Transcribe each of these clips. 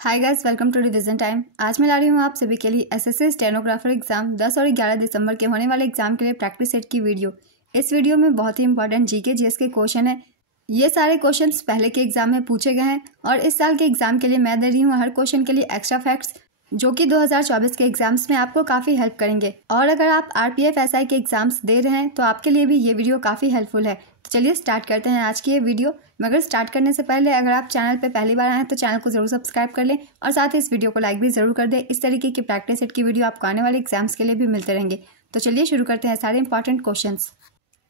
Hi guys, welcome to revision time. आज मैं ला रही हूँ आप सभी के लिए एसएससी स्टेनोग्राफर एग्जाम 10 और 11 दिसंबर के होने वाले एग्जाम के लिए प्रैक्टिस सेट की वीडियो। इस वीडियो में बहुत ही इंपॉर्टेंट जीके जीएस के क्वेश्चन है। ये सारे क्वेश्चंस पहले के एग्जाम में पूछे गए हैं और इस साल के एग्जाम के लिए मैं दे रही हूँ हर क्वेश्चन के लिए एक्स्ट्रा फैक्ट्स, जो कि 2024 के एग्जाम्स में आपको काफ़ी हेल्प करेंगे। और अगर आप आरपीएफ एसआई के एग्जाम्स दे रहे हैं तो आपके लिए भी ये वीडियो काफ़ी हेल्पफुल है। तो चलिए स्टार्ट करते हैं आज की ये वीडियो। मगर स्टार्ट करने से पहले अगर आप चैनल पे पहली बार आए हैं तो चैनल को जरूर सब्सक्राइब कर लें और साथ ही इस वीडियो को लाइक भी जरूर कर दें। इस तरीके की प्रैक्टिस सेट की वीडियो आपको आने वाले एग्जाम्स के लिए भी मिलते रहेंगे। तो चलिए शुरू करते हैं सारे इंपॉर्टेंट क्वेश्चन।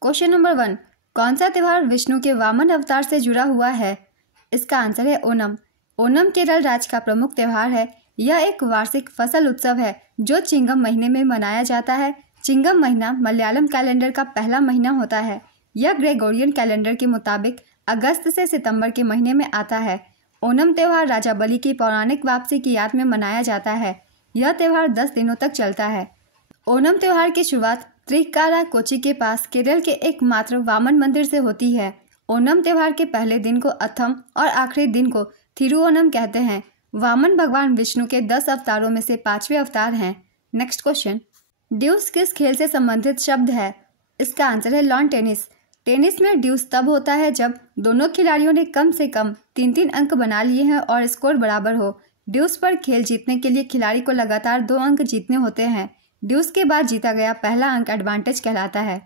क्वेश्चन नंबर 1, कौन सा त्यौहार विष्णु के वामन अवतार से जुड़ा हुआ है? इसका आंसर है ओणम। ओणम केरल राज्य का प्रमुख त्यौहार है। यह एक वार्षिक फसल उत्सव है जो चिंगम महीने में मनाया जाता है। चिंगम महीना मलयालम कैलेंडर का पहला महीना होता है। यह ग्रेगोरियन कैलेंडर के मुताबिक अगस्त से सितंबर के महीने में आता है। ओणम त्यौहार राजा बलि की पौराणिक वापसी की याद में मनाया जाता है। यह त्यौहार 10 दिनों तक चलता है। ओणम त्यौहार की शुरुआत त्रिकाला कोची के पास केरल के एकमात्र वामन मंदिर से होती है। ओणम त्यौहार के पहले दिन को अथम और आखिरी दिन को थिरुओणम कहते हैं। वामन भगवान विष्णु के 10 अवतारों में से 5वें अवतार हैं। नेक्स्ट क्वेश्चन, ड्यूस किस खेल से संबंधित शब्द है? इसका आंसर है लॉन टेनिस। टेनिस में ड्यूस तब होता है जब दोनों खिलाड़ियों ने कम से कम 3-3 अंक बना लिए हैं और स्कोर बराबर हो। ड्यूस पर खेल जीतने के लिए खिलाड़ी को लगातार 2 अंक जीतने होते हैं। ड्यूस के बाद जीता गया पहला अंक एडवांटेज कहलाता है।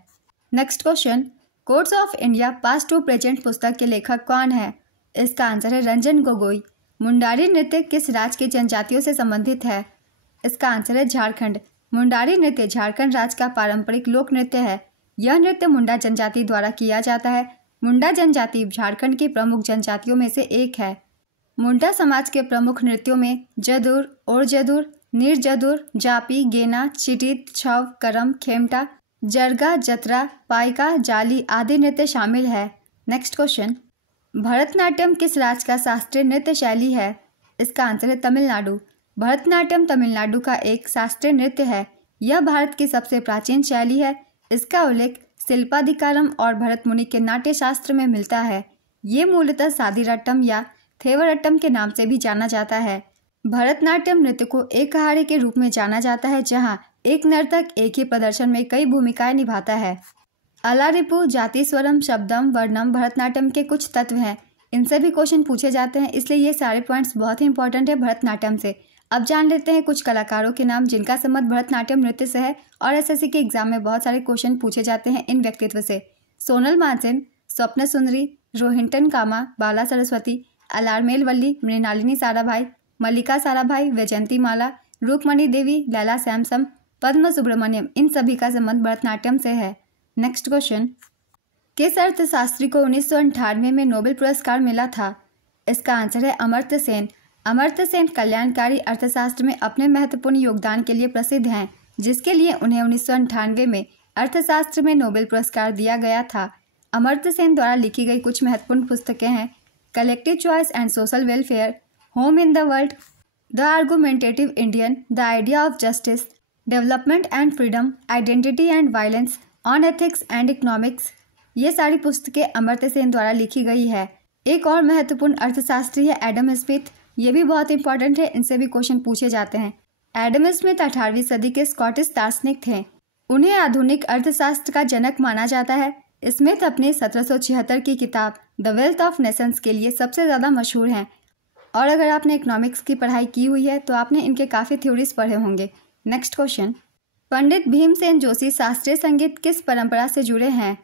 Next question, courts of India past to present पुस्तक के लेखक कौन है? इसका आंसर है रंजन गोगोई। मुंडारी नृत्य किस राज्य के जनजातियों से संबंधित है? इसका आंसर है झारखंड। मुंडारी नृत्य झारखंड राज्य का पारंपरिक लोक नृत्य है। यह नृत्य मुंडा जनजाति द्वारा किया जाता है। मुंडा जनजाति झारखंड की प्रमुख जनजातियों में से एक है। मुंडा समाज के प्रमुख नृत्यों में जदुर, और जदुर, निर्जदुर, जापी, गेना, चिटित, छव, करम, खेमटा, जरगा, जतरा, पाइका, जाली आदि नृत्य शामिल है। नेक्स्ट क्वेश्चन, भरतनाट्यम किस राज्य का शास्त्रीय नृत्य शैली है? इसका आंसर है तमिलनाडु। भरतनाट्यम तमिलनाडु का एक शास्त्रीय नृत्य है। यह भारत की सबसे प्राचीन शैली है। इसका उल्लेख शिल्पाधिकारम और भरत मुनि के नाट्य शास्त्र में मिलता है। ये मूलतः सादीरट्टम या थेवरट्टम के नाम से भी जाना जाता है। भरतनाट्यम नृत्य को एक कहानी के रूप में जाना जाता है जहां एक नर्तक एक ही प्रदर्शन में कई भूमिकाएं निभाता है। अलारिपु, जाति, स्वरम, शब्दम, वर्णम भरतनाट्यम के कुछ तत्व हैं। इनसे भी क्वेश्चन पूछे जाते हैं, इसलिए ये सारे पॉइंट्स बहुत ही इंपॉर्टेंट है भरतनाट्यम से। अब जान लेते हैं कुछ कलाकारों के नाम जिनका संबंध भरतनाट्यम नृत्य से है और एसएससी के एग्जाम में बहुत सारे क्वेश्चन पूछे जाते हैं इन व्यक्तित्व से। सोनल मानसिंह, स्वप्न सुंदरी, रोहिंटन कामा, बाला सरस्वती, अलारमेल वल्ली, मृणालिनी साराभाई, मल्लिका साराभाई, वैजयंती माला, रूपमणि देवी, लैला सैमसम, पद्म सुब्रमण्यम, इन सभी का संबंध भरतनाट्यम से है। नेक्स्ट क्वेश्चन, किस अर्थशास्त्री को 1998 में नोबेल पुरस्कार मिला था? इसका आंसर है अमर्त्य सेन। अमर्त्य सेन कल्याणकारी अर्थशास्त्र में अपने महत्वपूर्ण योगदान के लिए प्रसिद्ध हैं, जिसके लिए उन्हें 1998 में अर्थशास्त्र में नोबेल पुरस्कार दिया गया था। अमर्त्य सेन द्वारा लिखी गई कुछ महत्वपूर्ण पुस्तकें हैं collective choice and social welfare, home in the world, the argumentative Indian, the idea of justice, development and freedom, identity and violence, on ethics and economics. ये सारी पुस्तकें अमर्त्य सेन द्वारा लिखी गई है। एक और महत्वपूर्ण अर्थशास्त्री है एडम स्मिथ। ये भी बहुत इंपॉर्टेंट है, इनसे भी क्वेश्चन पूछे जाते हैं। एडम स्मिथ 18वीं सदी के स्कॉटिश दार्शनिक थे। उन्हें आधुनिक अर्थशास्त्र का जनक माना जाता है। स्मिथ अपनी 1776 की किताब द वेल्थ ऑफ नेशंस के लिए सबसे ज़्यादा मशहूर हैं। और अगर आपने इकोनॉमिक्स की पढ़ाई की हुई है तो आपने इनके काफ़ी थ्योरीज पढ़े होंगे। नेक्स्ट क्वेश्चन, पंडित भीमसेन जोशी शास्त्रीय संगीत किस परंपरा से जुड़े हैं?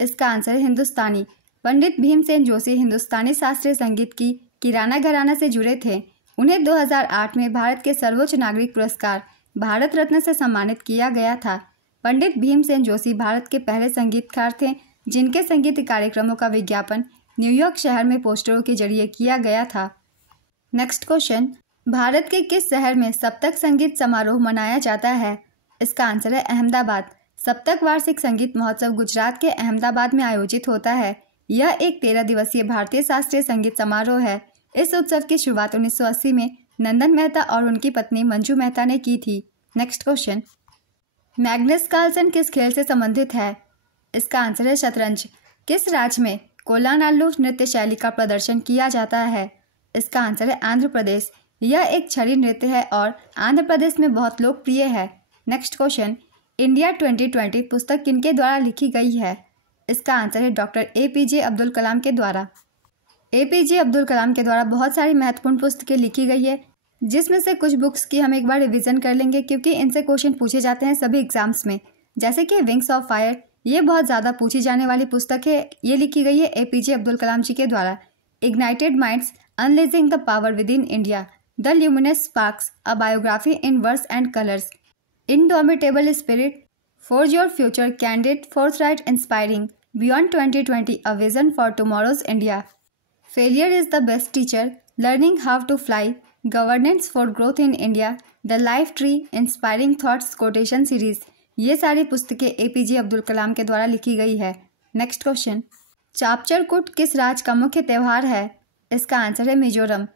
इसका आंसर है हिंदुस्तानी। पंडित भीमसेन जोशी हिंदुस्तानी शास्त्रीय संगीत की किराना घराना से जुड़े थे। उन्हें 2008 में भारत के सर्वोच्च नागरिक पुरस्कार भारत रत्न से सम्मानित किया गया था। पंडित भीमसेन जोशी भारत के पहले संगीतकार थे जिनके संगीत कार्यक्रमों का विज्ञापन न्यूयॉर्क शहर में पोस्टरों के जरिए किया गया था। नेक्स्ट क्वेश्चन, भारत के किस शहर में सप्तक संगीत समारोह मनाया जाता है? इसका आंसर है अहमदाबाद। सप्तक वार्षिक संगीत महोत्सव गुजरात के अहमदाबाद में आयोजित होता है। यह एक 13 दिवसीय भारतीय शास्त्रीय संगीत समारोह है। इस उत्सव की शुरुआत 1980 में नंदन मेहता और उनकी पत्नी मंजू मेहता ने की थी। नेक्स्ट क्वेश्चन, मैग्नस कार्लसन किस खेल से संबंधित है? इसका आंसर है शतरंज। किस राज्य में कोलानाल्लू नृत्य शैली का प्रदर्शन किया जाता है? इसका आंसर है आंध्र प्रदेश। यह एक छड़ी नृत्य है और आंध्र प्रदेश में बहुत लोकप्रिय है। नेक्स्ट क्वेश्चन, इंडिया 2020 पुस्तक किनके द्वारा लिखी गई है? इसका आंसर है डॉक्टर APJ अब्दुल कलाम के द्वारा। APJ अब्दुल कलाम के द्वारा बहुत सारी महत्वपूर्ण पुस्तकें लिखी गई है, जिसमें से कुछ बुक्स की हम एक बार रिवीजन कर लेंगे क्योंकि इनसे क्वेश्चन पूछे जाते हैं सभी एग्जाम्स में। जैसे कि विंग्स ऑफ फायर, ये बहुत ज़्यादा पूछी जाने वाली पुस्तक है। ये लिखी गई है APJ अब्दुल कलाम जी के द्वारा। Ignited minds, unleashing the power within India, the luminous sparks, a biography in words and colours, indomitable spirit, for your future, candid, forthright, inspiring, beyond 2020, a vision for tomorrow's India, failure is the best teacher, learning how to fly, governance for growth in India, the life tree, inspiring thoughts quotation series. ये सारी पुस्तकें APJ Abdul Kalam के द्वारा लिखी गई है। Next question, चापचरकुट किस राज्य का मुख्य त्यौहार है? इसका आंसर है मिजोरम।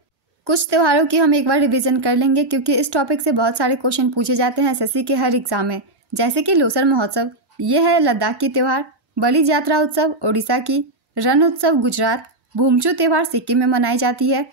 कुछ त्योहारों की हम एक बार रिवीजन कर लेंगे क्योंकि इस टॉपिक से बहुत सारे क्वेश्चन पूछे जाते हैं SSC के हर एग्जाम में। जैसे कि लोसर महोत्सव, ये है लद्दाख की त्यौहार, बलि यात्रा उत्सव ओडिशा की, रण उत्सव गुजरात, भूमचू त्यौहार सिक्किम में मनाई जाती है,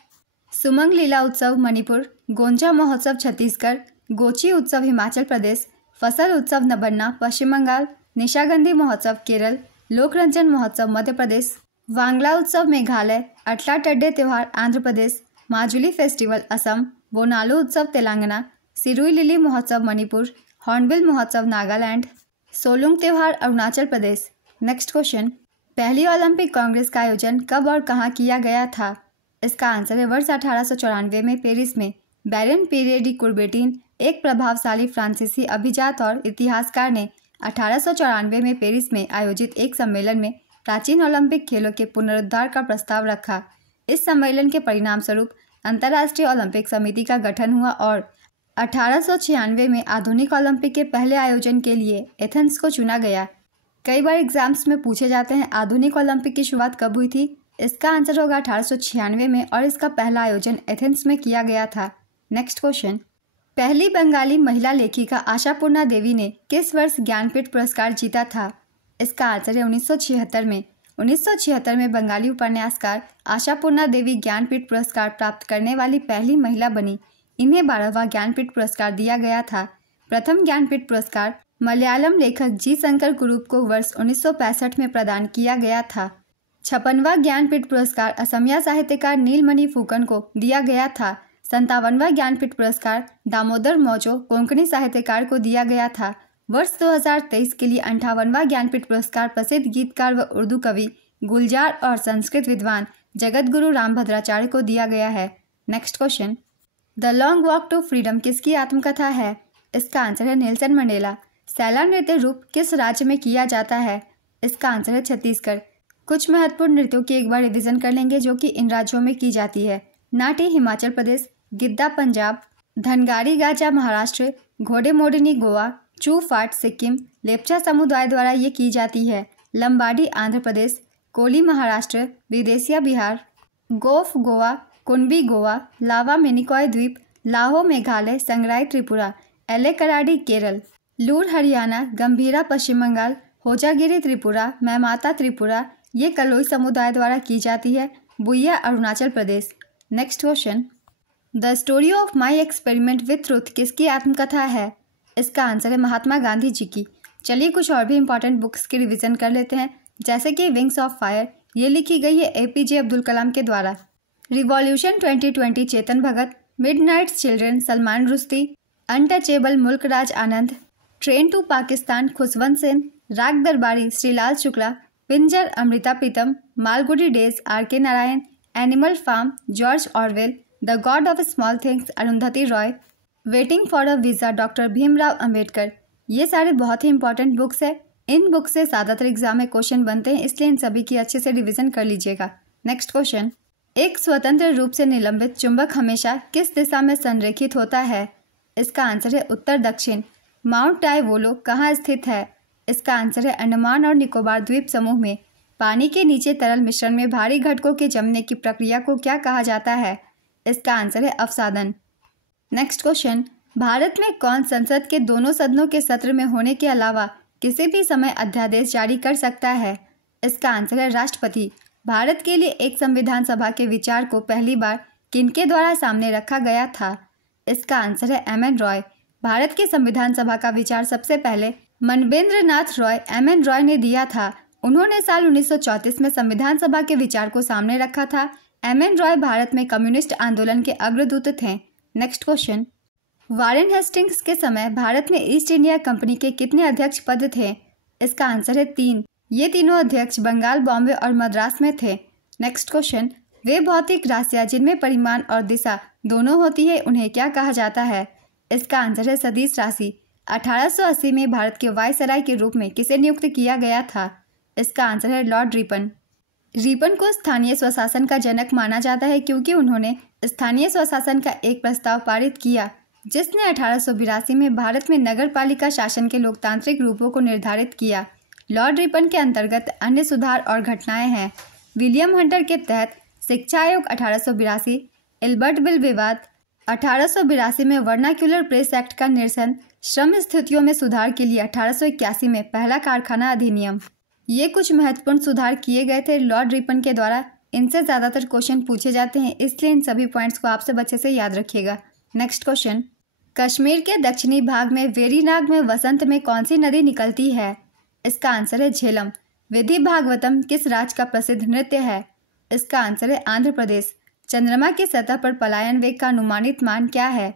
सुमंग लीला उत्सव मणिपुर, गोंजा महोत्सव छत्तीसगढ़, गोची उत्सव हिमाचल प्रदेश, फसल उत्सव नबन्ना पश्चिम बंगाल, निशागंधी महोत्सव केरल, लोकरंजन महोत्सव मध्य प्रदेश, वांगला उत्सव मेघालय, अटला टड्डे त्यौहार आंध्र प्रदेश, माजुली फेस्टिवल असम, बोनालू उत्सव तेलंगाना, सिरुई लिली महोत्सव मणिपुर, हॉर्नबिल महोत्सव नागालैंड, सोलुंग त्यौहार अरुणाचल प्रदेश। नेक्स्ट क्वेश्चन, पहली ओलंपिक कांग्रेस का आयोजन कब और कहाँ किया गया था? इसका आंसर है वर्ष 1894 में पेरिस में। बैरन पीरे डी कुर्बेटिन, एक प्रभावशाली फ्रांसीसी अभिजात और इतिहासकार, ने 1894 में पेरिस में आयोजित एक सम्मेलन में प्राचीन ओलंपिक खेलों के पुनरुद्धार का प्रस्ताव रखा। इस सम्मेलन के परिणाम स्वरूप अंतर्राष्ट्रीय ओलंपिक समिति का गठन हुआ और 1896 में आधुनिक ओलंपिक के पहले आयोजन के लिए एथेंस को चुना गया। कई बार एग्जाम्स में पूछे जाते हैं आधुनिक ओलंपिक की शुरुआत कब हुई थी? इसका आंसर होगा 1896 में और इसका पहला आयोजन एथेंस में किया गया था। नेक्स्ट क्वेश्चन, पहली बंगाली महिला लेखिका आशापूर्णा देवी ने किस वर्ष ज्ञानपीठ पुरस्कार जीता था? इसका आंसर है 1976 में। 1976 में बंगाली उपन्यासकार आशापूर्णा देवी ज्ञानपीठ पुरस्कार प्राप्त करने वाली पहली महिला बनी। इन्हें 12वां ज्ञानपीठ पुरस्कार दिया गया था। प्रथम ज्ञानपीठ पुरस्कार मलयालम लेखक जी शंकर कुरूप को वर्ष 1965 में प्रदान किया गया था। 56वां ज्ञानपीठ पुरस्कार असमिया साहित्यकार नीलमणि फुकन को दिया गया था। 57वां ज्ञानपीठ पुरस्कार दामोदर मौजो कोंकणी साहित्यकार को दिया गया था। वर्ष 2023 के लिए 58वां ज्ञानपीठ पुरस्कार प्रसिद्ध गीतकार व उर्दू कवि गुलजार और संस्कृत विद्वान जगत गुरु रामभद्राचार्य को दिया गया है। Next question, the long walk to freedom किसकी आत्मकथा है? इसका आंसर है नेल्सन मंडेला। सैला नृत्य रूप किस राज्य में किया जाता है? इसका आंसर है छत्तीसगढ़। कुछ महत्वपूर्ण नृत्यों की एक बार रिवीजन कर लेंगे जो कि इन राज्यों में की जाती है। नाटी हिमाचल प्रदेश, गिद्दा पंजाब, धनगारी गाजा महाराष्ट्र, घोड़े मोडनी गोवा, चू फाट सिक्किम, लेप्चा समुदाय द्वारा ये की जाती है। लंबाडी आंध्र प्रदेश, कोली महाराष्ट्र, विदेशिया बिहार, गोफ गोवा, कुनबी गोवा, लावा मिनिकॉय द्वीप, लाहो मेघालय, संगराई त्रिपुरा, एले कराडी केरल, लूर हरियाणा, गंभीरा पश्चिम बंगाल, होजागिरी त्रिपुरा, मैमाता त्रिपुरा, ये कलोई समुदाय द्वारा की जाती है। बुइया Arunachal Pradesh. Next question, the story of my experiment with truth किसकी आत्मकथा है? इसका आंसर है महात्मा गांधी जी की। चलिए कुछ और भी इंपॉर्टेंट बुक्स की रिवीजन कर लेते हैं। जैसे कि विंग्स ऑफ फायर, ये लिखी गई है APJ अब्दुल कलाम के द्वारा। Revolution 2020 Chetan Bhagat, midnight children Salman Rushdie, untouchable Mulk Raj Anand, train to Pakistan Khushwant Sen, Raag Darbari Shrilal Shukla, Pinjar Amrita Pritam, Malgudi days RK Narayan, animal farm George Orwell, the god of small things Arundhati Roy, waiting for a visa doctor Bhimrao Ambedkar. ये सारे बहुत ही इंपॉर्टेंट बुक्स है। इन बुक्स से ज़्यादातर एग्जाम में क्वेश्चन बनते हैं, इसलिए इन सभी की अच्छे से रिवीजन कर लीजिएगा। नेक्स्ट क्वेश्चन, एक स्वतंत्र रूप से निलंबित चुंबक हमेशा किस दिशा में संरेखित होता है? इसका आंसर है उत्तर दक्षिण। माउंट डाइवोलो कहाँ स्थित है? इसका आंसर है अंडमान और निकोबार द्वीप समूह में। पानी के नीचे तरल मिश्रण में भारी घटकों के जमने की प्रक्रिया को क्या कहा जाता है? इसका आंसर है अवसादन। नेक्स्ट क्वेश्चन, भारत में कौन संसद के दोनों सदनों के सत्र में होने के अलावा किसी भी समय अध्यादेश जारी कर सकता है? इसका आंसर है राष्ट्रपति। भारत के लिए एक संविधान सभा के विचार को पहली बार किनके द्वारा सामने रखा गया था? इसका आंसर है एम.एन. रॉय। भारत की संविधान सभा का विचार सबसे पहले मनवेंद्र नाथ रॉय एम.एन. रॉय ने दिया था। उन्होंने साल 1934 में संविधान सभा के विचार को सामने रखा था। एम.एन. रॉय भारत में कम्युनिस्ट आंदोलन के अग्रदूत थे। नेक्स्ट क्वेश्चन, वारेन हेस्टिंग्स के समय भारत में ईस्ट इंडिया कंपनी के कितने अध्यक्ष पद थे? इसका आंसर है 3। ये तीनों अध्यक्ष बंगाल, बॉम्बे और मद्रास में थे। नेक्स्ट क्वेश्चन, वे भौतिक राशियां जिनमें परिमाण और दिशा दोनों होती है उन्हें क्या कहा जाता है? इसका आंसर है सदिश राशि। 1880 में भारत के वायसराय के रूप में किसे नियुक्त किया गया था? इसका आंसर है लॉर्ड रिपन। रिपन को स्थानीय स्वशासन का जनक माना जाता है क्योंकि उन्होंने स्थानीय स्वशासन का एक प्रस्ताव पारित किया जिसने 1882 में भारत में नगर पालिका शासन के लोकतांत्रिक रूपों को निर्धारित किया। लॉर्ड रिपन के अंतर्गत अन्य सुधार और घटनाएं हैं। विलियम हंटर के तहत शिक्षा आयोग 1882, एल्बर्ट बिल विवाद 1882 में, वर्नाक्यूलर प्रेस एक्ट का निरसन, श्रम स्थितियों में सुधार के लिए 1881 में पहला कारखाना अधिनियम। ये कुछ महत्वपूर्ण सुधार किए गए थे लॉर्ड रिपन के द्वारा। इनसे ज़्यादातर क्वेश्चन पूछे जाते हैं, इसलिए इन सभी पॉइंट्स को आप सब अच्छे से याद रखिएगा। नेक्स्ट क्वेश्चन, कश्मीर के दक्षिणी भाग में वेरीनाग में वसंत में कौन सी नदी निकलती है? इसका आंसर है झेलम। विधि भागवतम किस राज्य का प्रसिद्ध नृत्य है? इसका आंसर है आंध्र प्रदेश। चंद्रमा की सतह पर पलायन वेग का अनुमानित मान क्या है?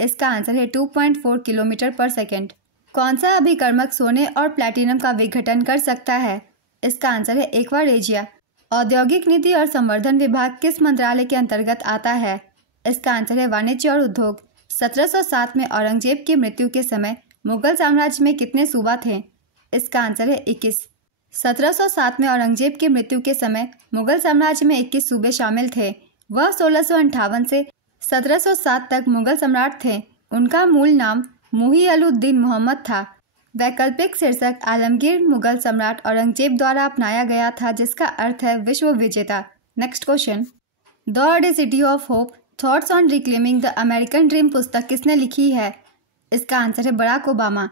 इसका आंसर है 2.4 किलोमीटर पर सेकेंड। कौन सा अभिकर्मक सोने और प्लैटिनम का विघटन कर सकता है? इसका आंसर है एक्वा रेजिया। औद्योगिक नीति और संवर्धन विभाग किस मंत्रालय के अंतर्गत आता है? इसका आंसर है वाणिज्य और उद्योग। 1707 में औरंगजेब की मृत्यु के समय मुगल साम्राज्य में कितने सूबा थे? इसका आंसर है 21। 1707 में औरंगजेब की मृत्यु के समय मुगल साम्राज्य में 21 सूबे शामिल थे। वह 1658 से 1707 तक मुगल सम्राट थे। उनका मूल नाम मुही-अल-उद-दीन मोहम्मद था। वैकल्पिक शीर्षक आलमगीर मुगल सम्राट औरंगजेब द्वारा अपनाया गया था जिसका अर्थ है विश्व विजेता। Next question, the audacity of hope thoughts on reclaiming the American dream पुस्तक किसने लिखी है? इसका आंसर है बराक ओबामा।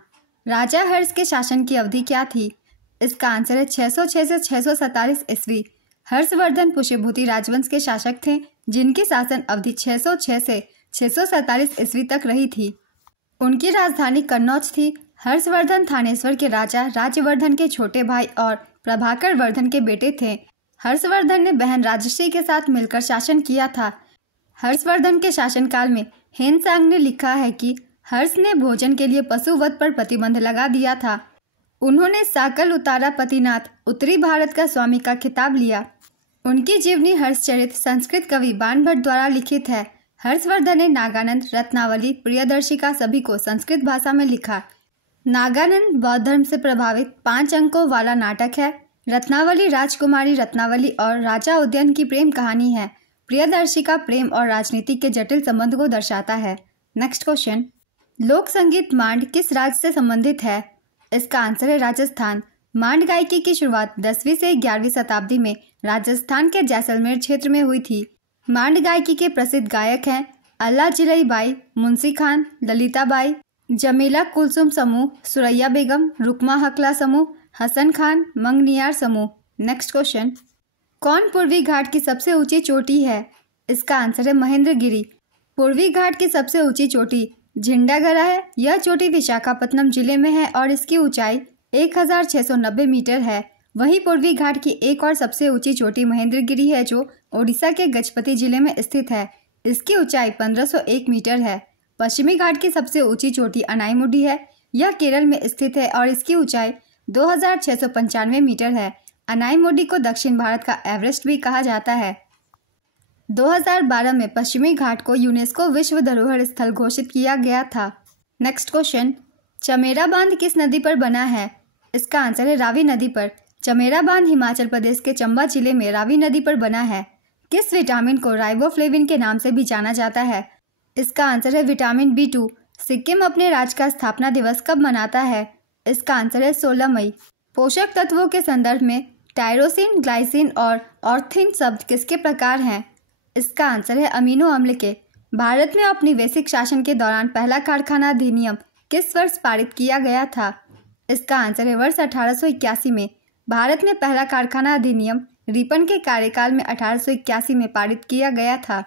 राजा हर्ष के शासन की अवधि क्या थी? इसका आंसर है 606 से 647 ईस्वी। हर्षवर्धन पुष्यभूति राजवंश के शासक थे जिनकी शासन अवधि 606 से 647 ईस्वी तक रही थी। उनकी राजधानी कन्नौज थी। हर्षवर्धन थानेश्वर के राजा राज्यवर्धन के छोटे भाई और प्रभाकर वर्धन के बेटे थे। हर्षवर्धन ने बहन राजश्री के साथ मिलकर शासन किया था। हर्षवर्धन के शासनकाल में हेनसांग ने लिखा है कि हर्ष ने भोजन के लिए पशुवध पर प्रतिबंध लगा दिया था। उन्होंने साकल उतारा पतिनाथ उत्तरी भारत का स्वामी का खिताब लिया। उनकी जीवनी हर्षचरित संस्कृत कवि बाणभट्ट द्वारा लिखित है। हर्षवर्धन ने नागानंद, रत्नावली, प्रियदर्शिका सभी को संस्कृत भाषा में लिखा। नागानंद बौद्ध धर्म से प्रभावित 5 अंकों वाला नाटक है। रत्नावली राजकुमारी रत्नावली और राजा उदयन की प्रेम कहानी है। प्रियदर्शिका प्रेम और राजनीति के जटिल संबंध को दर्शाता है। नेक्स्ट क्वेश्चन, लोक संगीत मांड किस राज्य से संबंधित है? इसका आंसर है राजस्थान। मांड गायकी की शुरुआत 10वीं से 11वीं शताब्दी में राजस्थान के जैसलमेर क्षेत्र में हुई थी। मांड गायकी के प्रसिद्ध गायक हैं अल्लाह जिलई बाई, मुंशी खान, ललिता बाई, जमीला कुलसुम समूह, सुरैया बेगम, रुकमा हकला समूह, हसन खान, मंगनियार समूह। नेक्स्ट क्वेश्चन, कौन पूर्वी घाट की सबसे ऊंची चोटी है? इसका आंसर है महेंद्रगिरी। पूर्वी घाट की सबसे ऊंची चोटी झिंडागरा है। यह चोटी विशाखापत्तनम जिले में है और इसकी ऊंचाई 1690 मीटर है। वहीं पूर्वी घाट की एक और सबसे ऊंची चोटी महेंद्रगिरी है जो ओडिशा के गजपति जिले में स्थित है। इसकी ऊंचाई 1501 मीटर है। पश्चिमी घाट की सबसे ऊंची चोटी अनाईमुडी है। यह केरल में स्थित है और इसकी ऊंचाई 2695 मीटर है। अनाईमुडी को दक्षिण भारत का एवरेस्ट भी कहा जाता है। 2012 में पश्चिमी घाट को यूनेस्को विश्व धरोहर स्थल घोषित किया गया था। नेक्स्ट क्वेश्चन, चमेरा बांध किस नदी पर बना है? इसका आंसर है रावी नदी पर। चमेरा बांध हिमाचल प्रदेश के चंबा जिले में रावी नदी पर बना है। किस विटामिन को राइबोफ्लेविन के नाम से भी जाना जाता है? इसका आंसर है विटामिन B2। सिक्किम अपने राज्य का स्थापना दिवस कब मनाता है? इसका आंसर है 16 मई। पोषक तत्वों के संदर्भ में टायरोसिन, ग्लाइसिन और ऑर्थिन शब्द किसके प्रकार हैं? इसका आंसर है अमीनो अम्ल के। भारत में औपनिवेशिक शासन के दौरान पहला कारखाना अधिनियम किस वर्ष पारित किया गया था? इसका आंसर है वर्ष 1881 में। भारत में पहला कारखाना अधिनियम रिपन के कार्यकाल में 1881 में पारित किया गया था।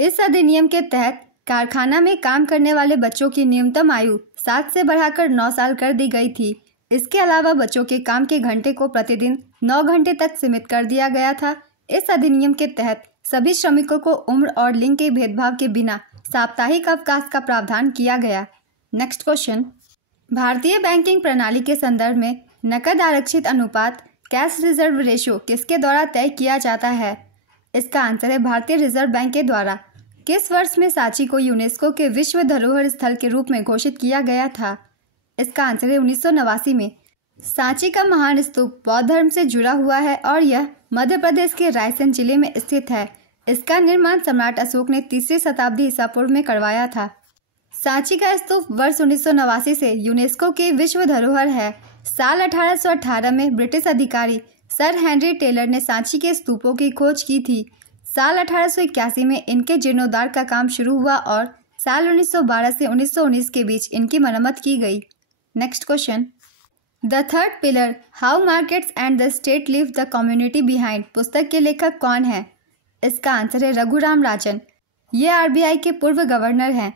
इस अधिनियम के तहत कारखाना में काम करने वाले बच्चों की न्यूनतम आयु 7 से बढ़ाकर 9 साल कर दी गई थी। इसके अलावा बच्चों के काम के घंटे को प्रतिदिन 9 घंटे तक सीमित कर दिया गया था। इस अधिनियम के तहत सभी श्रमिकों को उम्र और लिंग के भेदभाव के बिना साप्ताहिक अवकाश का प्रावधान किया गया। नेक्स्ट क्वेश्चन, भारतीय बैंकिंग प्रणाली के संदर्भ में नकद आरक्षित अनुपात कैश रिजर्व रेशियो किसके द्वारा तय किया जाता है? इसका आंसर है भारतीय रिजर्व बैंक के द्वारा। किस वर्ष में सांची को यूनेस्को के विश्व धरोहर स्थल के रूप में घोषित किया गया था? इसका आंसर है 1989 में। सांची का महान स्तूप बौद्ध धर्म से जुड़ा हुआ है और यह मध्य प्रदेश के रायसेन जिले में स्थित है। इसका निर्माण सम्राट अशोक ने 3री शताब्दी ईसा पूर्व में करवाया था। सांची का स्तूप वर्ष 1989 से यूनेस्को की विश्व धरोहर है। साल 1818 में ब्रिटिश अधिकारी सर हेनरी टेलर ने सांची के स्तूपों की खोज की थी। साल 1881 में इनके जीर्णोद्धार का काम शुरू हुआ और साल 1912 से 1919 के बीच इनकी मरम्मत की गई। Next question, the third pillar how markets and the state leave the community behind पुस्तक के लेखक कौन है? इसका आंसर है रघुराम राजन। ये आरबीआई के पूर्व गवर्नर हैं।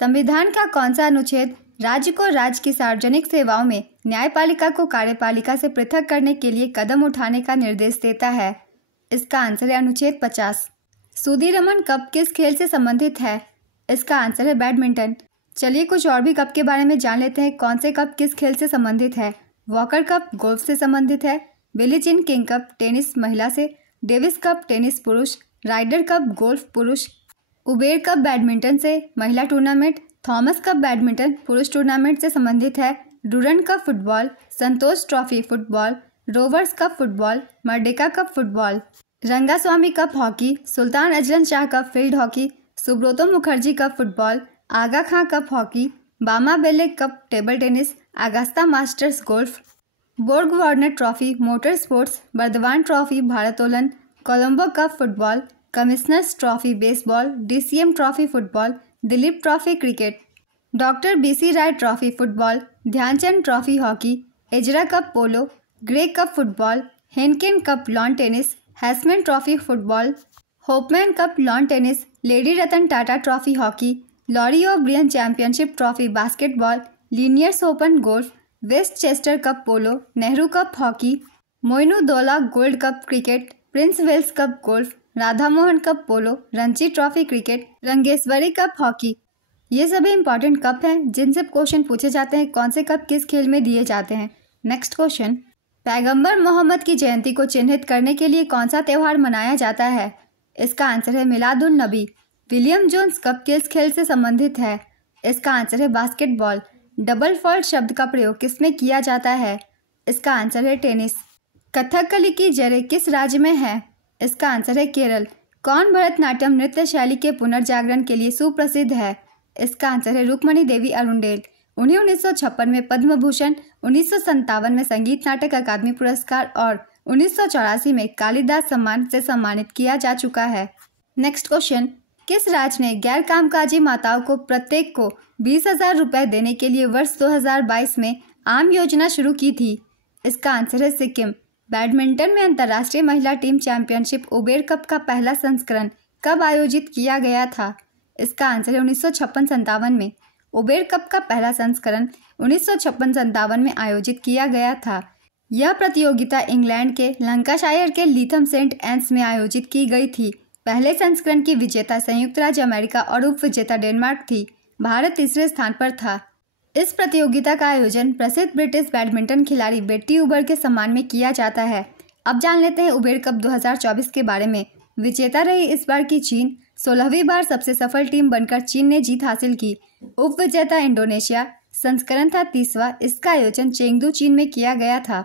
संविधान का कौन सा अनुच्छेद राज्य को राज्य की सार्वजनिक सेवाओं में न्यायपालिका को कार्यपालिका से पृथक करने के लिए कदम उठाने का निर्देश देता है? इसका आंसर है अनुच्छेद 50। सुधीरमन कप किस खेल से संबंधित है? इसका आंसर है बैडमिंटन। चलिए कुछ और भी कप के बारे में जान लेते हैं। कौन से कप किस खेल से संबंधित है? वॉकर कप गोल्फ से संबंधित है, Billie Jean King cup tennis महिला से, डेविस कप टेनिस पुरुष, राइडर कप गोल्फ पुरुष, उबेर कप बैडमिंटन से महिला टूर्नामेंट, थॉमस कप बैडमिंटन पुरुष टूर्नामेंट से संबंधित है, Durand cup football, Santosh trophy football, Rovers cup football, Merdeka cup football, Rangaswamy cup hockey, Sultan Azlan Shah cup field hockey, Subroto Mukherjee cup football, Aga Khan cup hockey, बामा बेले cup table tennis, Augusta Masters golf, बोर्ग Warner trophy motor sports, Burdwan trophy भारोत्तोलन, Colombo cup football, commissioner's trophy baseball, DCM trophy football, Duleep trophy cricket, doctor BC Roy trophy football, Dhyanchand trophy hockey, Ezra cup polo, Grey cup football, Heineken cup lawn tennis, Heisman trophy football, Hopman cup lawn tennis, lady Ratan Tata trophy hockey, Lawrie O'Brien championship trophy basketball, लीनियर्स open golf, Westchester cup polo, Nehru cup hockey, Moinuddaula gold cup cricket, Prince Wales cup golf, Radha Mohan cup polo, Ranji trophy cricket, Rangeshwari cup hockey. ये सभी important cup हैं जिनसे question पूछे जाते हैं कौन से कप किस खेल में दिए जाते हैं। नेक्स्ट क्वेश्चन, पैगंबर मोहम्मद की जयंती को चिन्हित करने के लिए कौन सा त्यौहार मनाया जाता है? इसका आंसर है मिलादुन नबी। विलियम जोन्स कप किस खेल से संबंधित है? इसका आंसर है बास्केटबॉल। डबल फॉल्ट शब्द का प्रयोग किसमें किया जाता है? इसका आंसर है टेनिस। कथकली की जड़ें किस राज्य में है? इसका आंसर है केरल। कौन भरतनाट्यम नृत्य शैली के पुनर्जागरण के लिए सुप्रसिद्ध है? इसका आंसर है रुक्मणी देवी अरुंडेल। उन्हें 1956 में पद्म भूषण, 1957 में संगीत नाटक अकादमी पुरस्कार और 1984 में कालिदास सम्मान से सम्मानित किया जा चुका है। नेक्स्ट क्वेश्चन, किस राज्य ने गैर कामकाजी माताओं को प्रत्येक को 20,000 रुपए देने के लिए वर्ष 2022 में आम योजना शुरू की थी? इसका आंसर है सिक्किम। बैडमिंटन में अंतर्राष्ट्रीय महिला टीम चैंपियनशिप उबेर कप का पहला संस्करण कब आयोजित किया गया था? इसका आंसर है 1956-57 में। उबेर कप का पहला संस्करण 1956-57 में आयोजित किया गया था। यह प्रतियोगिता इंग्लैंड के लंकाशायर के लीथम सेंट एंस में आयोजित की गई थी। पहले संस्करण की विजेता संयुक्त राज्य अमेरिका और उप विजेता डेनमार्क थी। भारत तीसरे स्थान पर था। इस प्रतियोगिता का आयोजन प्रसिद्ध ब्रिटिश बैडमिंटन खिलाड़ी बेट्टी उबर के सम्मान में किया जाता है। अब जान लेते हैं उबेर कप 2024 के बारे में। विजेता रही इस बार की चीन। 16वीं बार सबसे सफल टीम बनकर चीन ने जीत हासिल की। उप विजेता इंडोनेशिया। संस्करण था 30वां। इसका आयोजन चेंगदू चीन में किया गया था।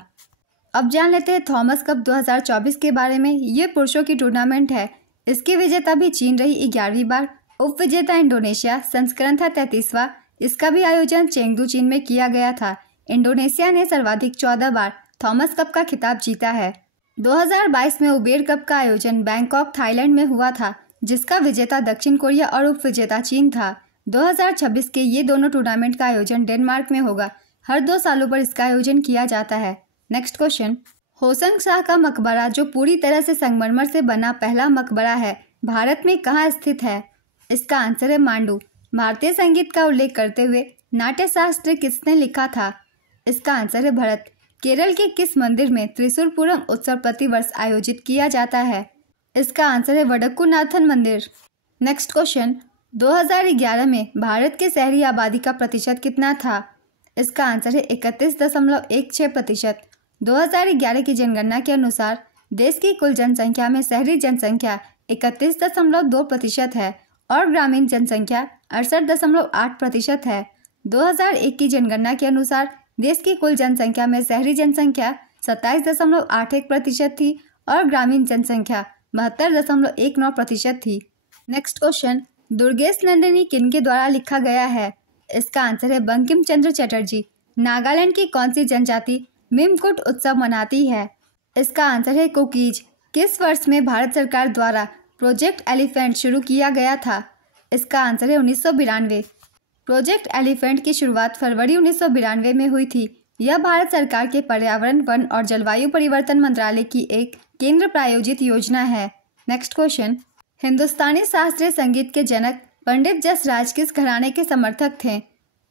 अब जान लेते हैं थॉमस कप 2024 के बारे में। ये पुरुषों की टूर्नामेंट है। इसकी विजेता भी चीन रही 11वीं बार। उप विजेता इंडोनेशिया। संस्करण था 33वां। इसका भी आयोजन चेंगदू चीन में किया गया था। इंडोनेशिया ने सर्वाधिक 14 बार थॉमस कप का खिताब जीता है। 2022 में उबेर कप का आयोजन बैंकॉक थाईलैंड में हुआ था, जिसका विजेता दक्षिण कोरिया और उप विजेता चीन था। 2026 के ये दोनों टूर्नामेंट का आयोजन डेनमार्क में होगा। हर 2 सालों पर इसका आयोजन किया जाता है। नेक्स्ट क्वेश्चन, होसन शाह का मकबरा जो पूरी तरह से संगमरमर से बना पहला मकबरा है, भारत में कहाँ स्थित है? इसका आंसर है मांडू। भारतीय संगीत का उल्लेख करते हुए नाट्य शास्त्र किसने लिखा था? इसका आंसर है भरत। केरल के किस मंदिर में त्रिशूलपूरम उत्सव प्रतिवर्ष आयोजित किया जाता है? इसका आंसर है वडक्कुनाथन मंदिर। नेक्स्ट क्वेश्चन, 2011 में भारत के शहरी आबादी का प्रतिशत कितना था? इसका आंसर है 31.16%। 2011 की जनगणना के अनुसार देश की कुल जनसंख्या में शहरी जनसंख्या 31.2% है और ग्रामीण जनसंख्या 68.8% है। 2001 की जनगणना के अनुसार देश की कुल जनसंख्या में शहरी जनसंख्या 27.81% थी और ग्रामीण जनसंख्या 72.19% थी। नेक्स्ट क्वेश्चन, दुर्गेश नंदिनी किनके द्वारा लिखा गया है? इसका आंसर है बंकिम चंद्र चटर्जी। नागालैंड की कौन सी जनजाति मिमकुट उत्सव मनाती है? इसका आंसर है कुकीज। किस वर्ष में भारत सरकार द्वारा प्रोजेक्ट एलिफेंट शुरू किया गया था? इसका आंसर है 1992। प्रोजेक्ट एलिफेंट की शुरुआत फरवरी 1992 में हुई थी। यह भारत सरकार के पर्यावरण, वन और जलवायु परिवर्तन मंत्रालय की एक केंद्र प्रायोजित योजना है। नेक्स्ट क्वेश्चन, हिंदुस्तानी शास्त्रीय संगीत के जनक पंडित जसराज किस घराने के समर्थक थे?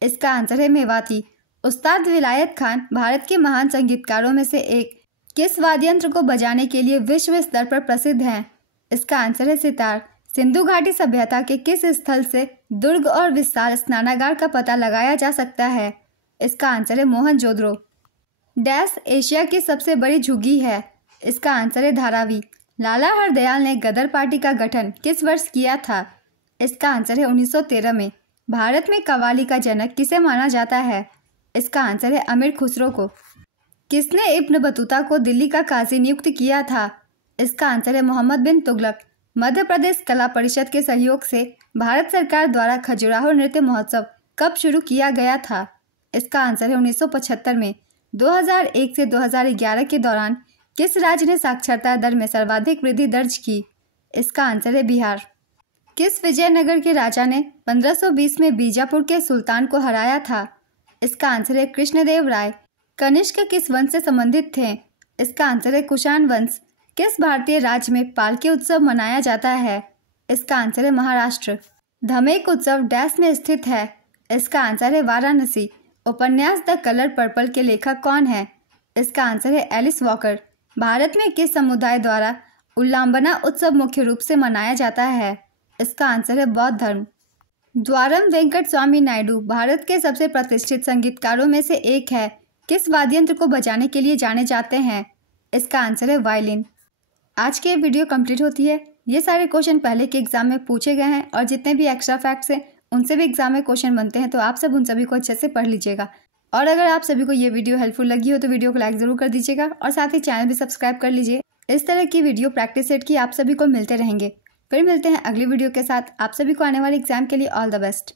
इसका आंसर है मेवाती। उस्ताद विलायत खान भारत के महान संगीतकारों में से एक। किस वाद्य यंत्र को बजाने के लिए विश्व स्तर पर प्रसिद्ध हैं? इसका आंसर है सितार। सिंधु घाटी सभ्यता के किस स्थल से दुर्ग और विशाल स्नानागार का पता लगाया जा सकता है? इसका आंसर है मोहनजोदड़ो। डैश एशिया की सबसे बड़ी झुग्गी है? इसका आंसर है धारावी। लाला हरदयाल ने गदर पार्टी का गठन किस वर्ष किया था? इसका आंसर है 1913 में। भारत में कव्वाली का जनक किसे माना जाता है? इसका आंसर है अमीर खुसरो को। किसने इब्न बतूता को दिल्ली का काजी नियुक्त किया था? इसका आंसर है मोहम्मद बिन तुगलक। मध्य प्रदेश कला परिषद के सहयोग से भारत सरकार द्वारा खजुराहो नृत्य महोत्सव कब शुरू किया गया था? इसका आंसर है 1975 में। 2001 से 2011 के दौरान किस राज्य ने साक्षरता दर में सर्वाधिक वृद्धि दर्ज की? इसका आंसर है बिहार। किस विजयनगर के राजा ने 1520 में बीजापुर के सुल्तान को हराया था? इसका आंसर है कृष्णदेव राय। कनिष्क किस वंश से संबंधित थे? इसका आंसर है कुषाण वंश। किस भारतीय राज्य में पालकी उत्सव मनाया जाता है? इसका आंसर है महाराष्ट्र। धमेक उत्सव डैश में स्थित है? इसका आंसर है वाराणसी। उपन्यास द कलर पर्पल के लेखक कौन है? इसका आंसर है एलिस वॉकर। भारत में किस समुदाय द्वारा उल्लांबना उत्सव मुख्य रूप से मनाया जाता है? इसका आंसर है बौद्ध धर्म। द्वारम वेंकट स्वामी नायडू भारत के सबसे प्रतिष्ठित संगीतकारों में से एक है। किस वाद्य यंत्र को बजाने के लिए जाने जाते हैं? इसका आंसर है वायलिन। आज की ये वीडियो कंप्लीट होती है। ये सारे क्वेश्चन पहले के एग्जाम में पूछे गए हैं और जितने भी एक्स्ट्रा फैक्ट्स हैं उनसे भी एग्जाम में क्वेश्चन बनते हैं, तो आप सब उन सभी को अच्छे से पढ़ लीजिएगा। और अगर आप सभी को ये वीडियो हेल्पफुल लगी हो तो वीडियो को लाइक जरूर कर दीजिएगा और साथ ही चैनल भी सब्सक्राइब कर लीजिए। इस तरह की वीडियो प्रैक्टिस सेट की आप सभी को मिलते रहेंगे। फिर मिलते हैं अगली वीडियो के साथ। आप सभी को आने वाले एग्जाम के लिए ऑल द बेस्ट।